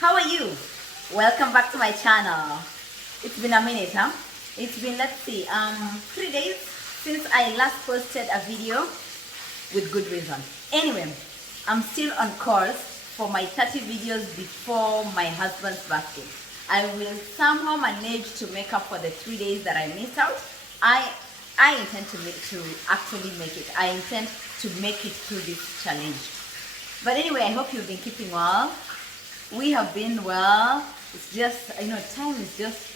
How are you? Welcome back to my channel. It's been a minute, huh? It's been, let's see, 3 days since I last posted a video with good reason. Anyway, I'm still on course for my 30 videos before my husband's birthday. I will somehow manage to make up for the 3 days that I missed out. I intend to actually make it. I intend to make it through this challenge. But anyway, I hope you've been keeping well. We have been well. It's just, time is just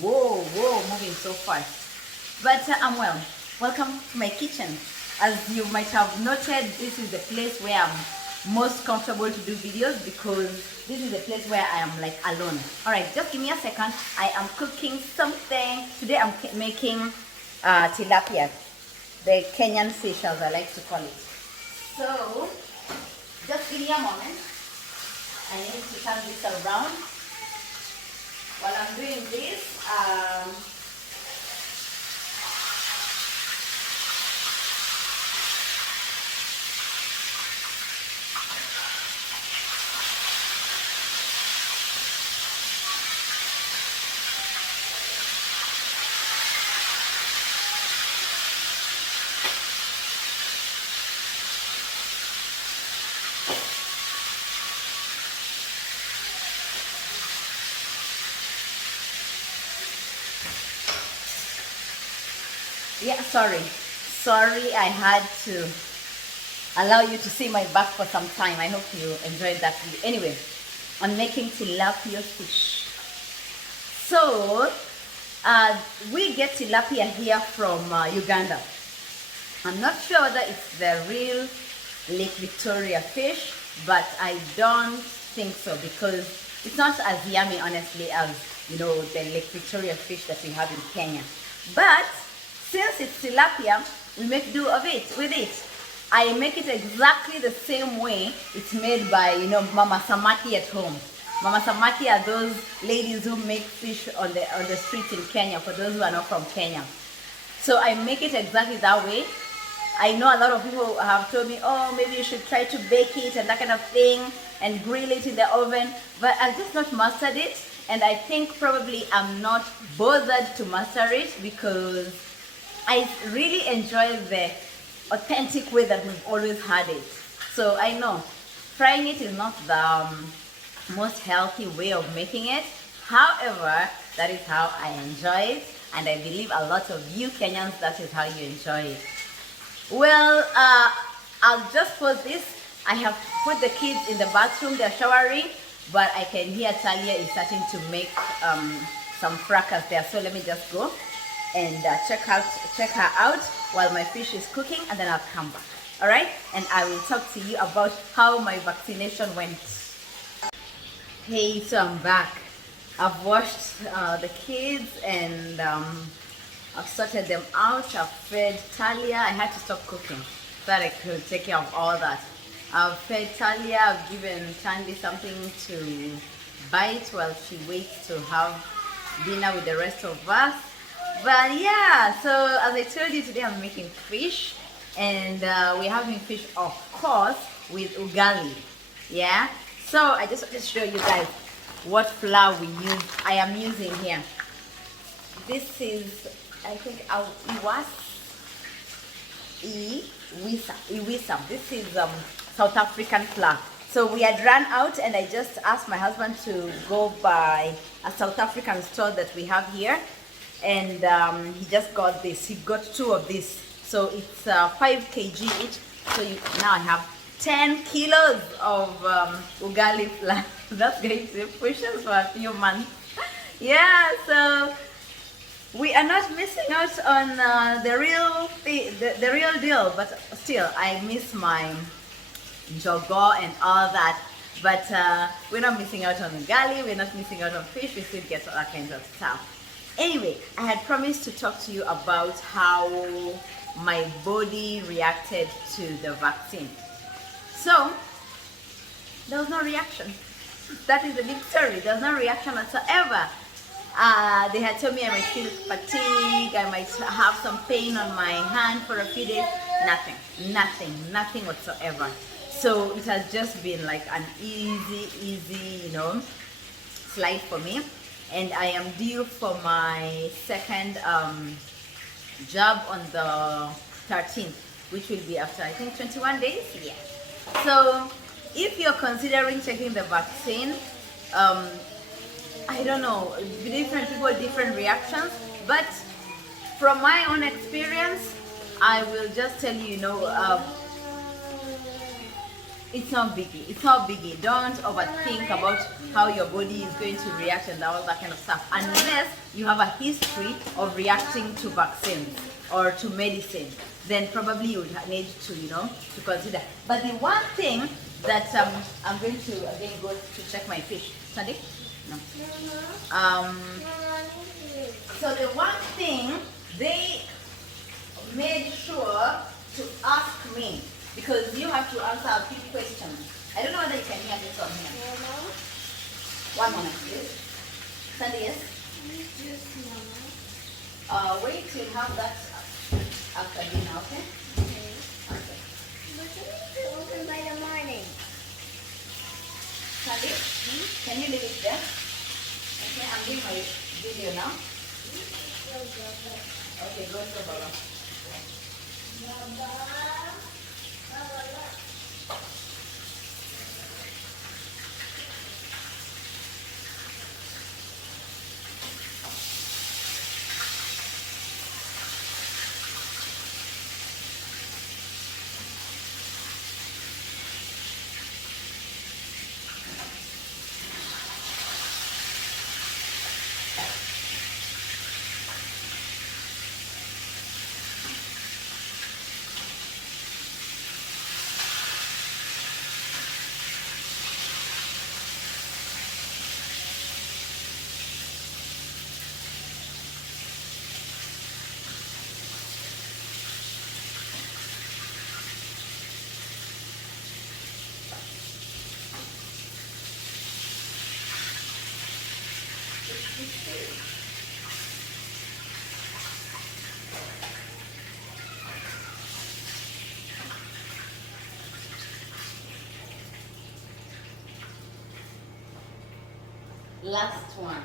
whoa, moving so fast. But I'm well. Welcome to my kitchen. As you might have noted, this is the place where I'm most comfortable to do videos because this is the place where I am like alone. Alright, just give me a second. I am cooking something. Today I'm making tilapia, the Kenyan fish as I like to call it. So, just give me a moment. I need to turn this around. While I'm doing this, yeah, sorry I had to allow you to see my back for some time. I hope you enjoyed that video. Anyway, I'm making tilapia fish. So we get tilapia here from Uganda. I'm not sure whether it's the real Lake Victoria fish, but I don't think so because it's not as yummy, honestly, as the Lake Victoria fish that we have in Kenya. But since it's tilapia, we make do of it with it. I make it exactly the same way it's made by Mama Samaki at home. Mama Samaki are those ladies who make fish on the streets in Kenya, for those who are not from Kenya. So I make it exactly that way. I know a lot of people have told me, oh, maybe you should try to bake it and that kind of thing and grill it in the oven, but I've just not mastered it, and I think probably I'm not bothered to master it because I really enjoy the authentic way that we've always had it. So I know frying it is not the most healthy way of making it. However, that is how I enjoy it, and I believe a lot of you Kenyans, that is how you enjoy it. Well, I'll just pause this. I have put the kids in the bathroom, they're showering, but I can hear Talia is starting to make some fracas there. So let me just go and check her out while my fish is cooking, and then I'll come back. All right, and I will talk to you about how my vaccination went. Hey, so I'm back. I've washed the kids and I've sorted them out. I've fed Talia. I had to stop cooking so that I could take care of all that. I've fed Talia. I've given Tandy something to bite while she waits to have dinner with the rest of us. But yeah, so as I told you, today I'm making fish, and we're having fish, of course, with ugali. Yeah, so I just want to show you guys what flour I am using here. This is, I think, Iwisa. This is South African flour. So we had run out, and I just asked my husband to go buy a South African store that we have here. And he just got this. He got 2 of this, so it's 5 kg each. So now I have 10 kilos of ugali flour. That's going to push us for a few months. Yeah, so we are not missing out on the real deal, but still I miss my jogo and all that. But we're not missing out on ugali. We're not missing out on fish. We still get all kinds of stuff. Anyway, I had promised to talk to you about how my body reacted to the vaccine. So, there was no reaction. That is the big story. There was no reaction whatsoever. They had told me I might feel fatigue, I might have some pain on my hand for a few days. Nothing whatsoever. So it has just been like an easy, slide for me. And I am due for my second job on the 13th, which will be after I think 21 days. Yeah. So if you're considering taking the vaccine, I don't know, different people, different reactions, but from my own experience, I will just tell you, it's not biggie. It's not biggie. Don't overthink about how your body is going to react and all that kind of stuff, unless you have a history of reacting to vaccines or to medicine. Then probably you would need to consider. But the one thing that I'm going to again go to check my fish. Sandy? No. So the one thing they made sure to ask me, because you have to answer a few questions. I don't know whether you can hear this on here. One moment, please. Sandy, yes? Wait till you have that after dinner, okay? Okay. But you need to open by the morning. Sandy, can you leave it there? Okay, I'm doing my video now. Okay, go to Baba. Last one.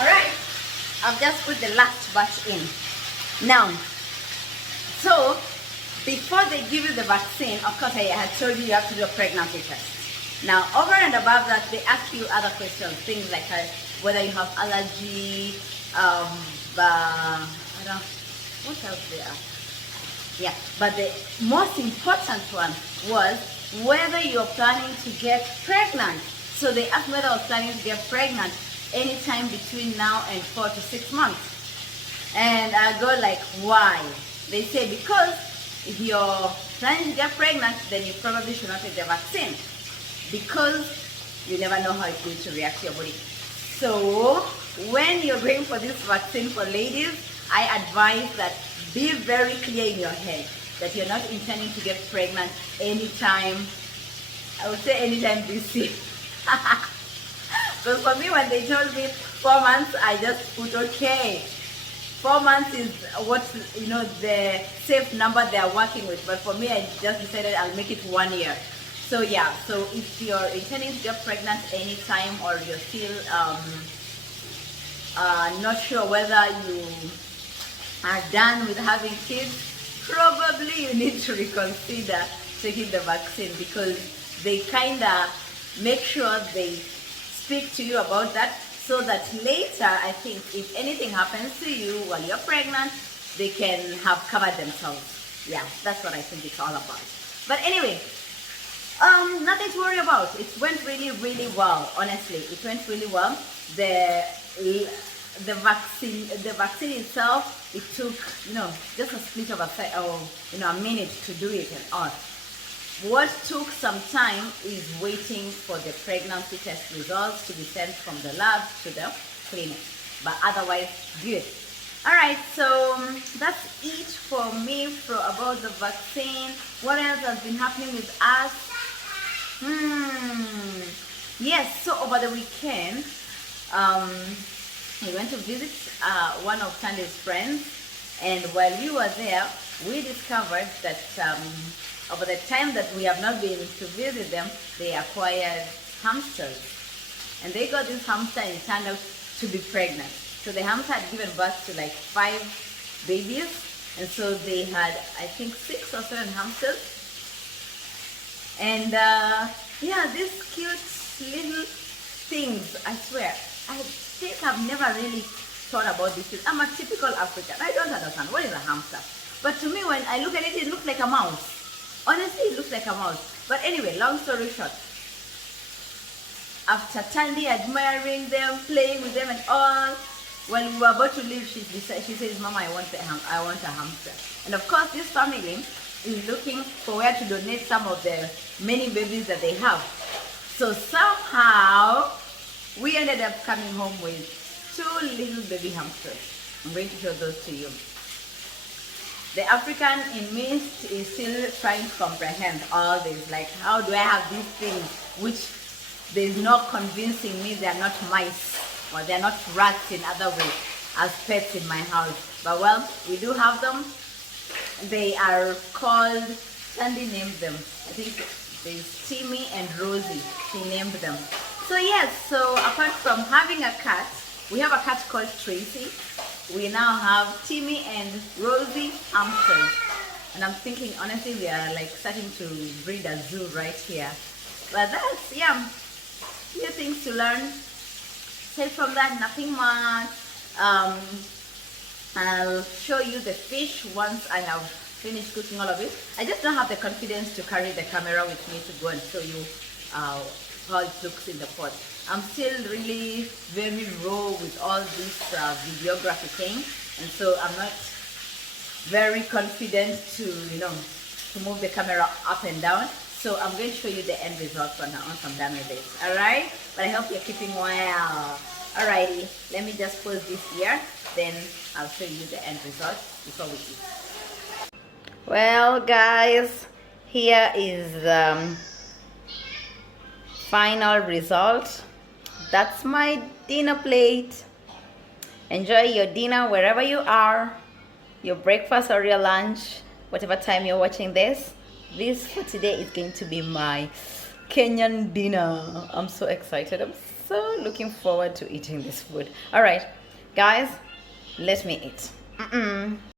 All right, I've just put the last batch in. Now, so before they give you the vaccine, of course, I had told you have to do a pregnancy test. Now, over and above that, they ask you other questions, things like whether you have allergy, what else they ask? Yeah, but the most important one was whether you're planning to get pregnant. So they asked whether I was planning to get pregnant anytime between now and 4 to 6 months. And I go like, why? They say because if you're planning to get pregnant, then you probably should not take the vaccine, because you never know how it's going to react to your body. So when you're going for this vaccine for ladies, I advise that be very clear in your head that you're not intending to get pregnant anytime. I would say anytime this year. Because for me, when they told me 4 months, I just put okay. 4 months is what, the safe number they are working with. But for me, I just decided I'll make it 1 year. So yeah, so if you're intending to get pregnant anytime, or you're still not sure whether you are done with having kids, probably you need to reconsider taking the vaccine, because they kind of make sure they speak to you about that, so that later, I think, if anything happens to you while you're pregnant, they can have covered themselves. Yeah, that's what I think it's all about. But anyway, nothing to worry about. It went really, really well. Honestly, it went really well. The vaccine itself, it took just a split of a minute to do it and all. What took some time is waiting for the pregnancy test results to be sent from the lab to the clinic. But otherwise, good. All right, so that's it for me for about the vaccine. What else has been happening with us? Yes, so over the weekend, um, we went to visit one of Tandy's friends, and while we were there, we discovered that over the time that we have not been to visit them, they acquired hamsters. And they got this hamster and it turned out to be pregnant. So the hamster had given birth to like 5 babies. And so they had, I think, 6 or 7 hamsters. And yeah, these cute little things, I swear, I think I've never really thought about this. I'm a typical African. I don't understand. What is a hamster? But to me, when I look at it, it looks like a mouse. Honestly, it looks like a mouse. But anyway, long story short, after Tandy admiring them, playing with them and all, when we were about to leave, she says, Mama, I want a hamster. And of course, this family is looking for where to donate some of the many babies that they have. So somehow, we ended up coming home with 2 little baby hamsters. I'm going to show those to you. The African in me is still trying to comprehend all this. Like, how do I have these things which there's no convincing me they're not mice or they're not rats in other ways as pets in my house. But well, we do have them. They are called, Sandy named them. I think there's Timmy and Rosie. She named them. So yes, so apart from having a cat, we have a cat called Tracy. We now have Timmy and Rosie hamsters. And I'm thinking, honestly, we are like starting to breed a zoo right here. But that's, yeah, few things to learn. Aside from that, nothing much. I'll show you the fish once I have finished cooking all of it. I just don't have the confidence to carry the camera with me to go and show you how it looks in the pot. I'm still really very raw with all this videography thing, and so I'm not very confident to, to move the camera up and down. So I'm going to show you the end result once I'm done with it. Alright? But I hope you're keeping well. Alrighty, let me just pause this here, then I'll show you the end result before we eat. Well guys, here is the final result. That's my dinner plate. Enjoy your dinner wherever you are, your breakfast or your lunch, whatever time you're watching this. This for today is going to be my Kenyan dinner. I'm so excited. I'm so looking forward to eating this food. All right, guys, let me eat.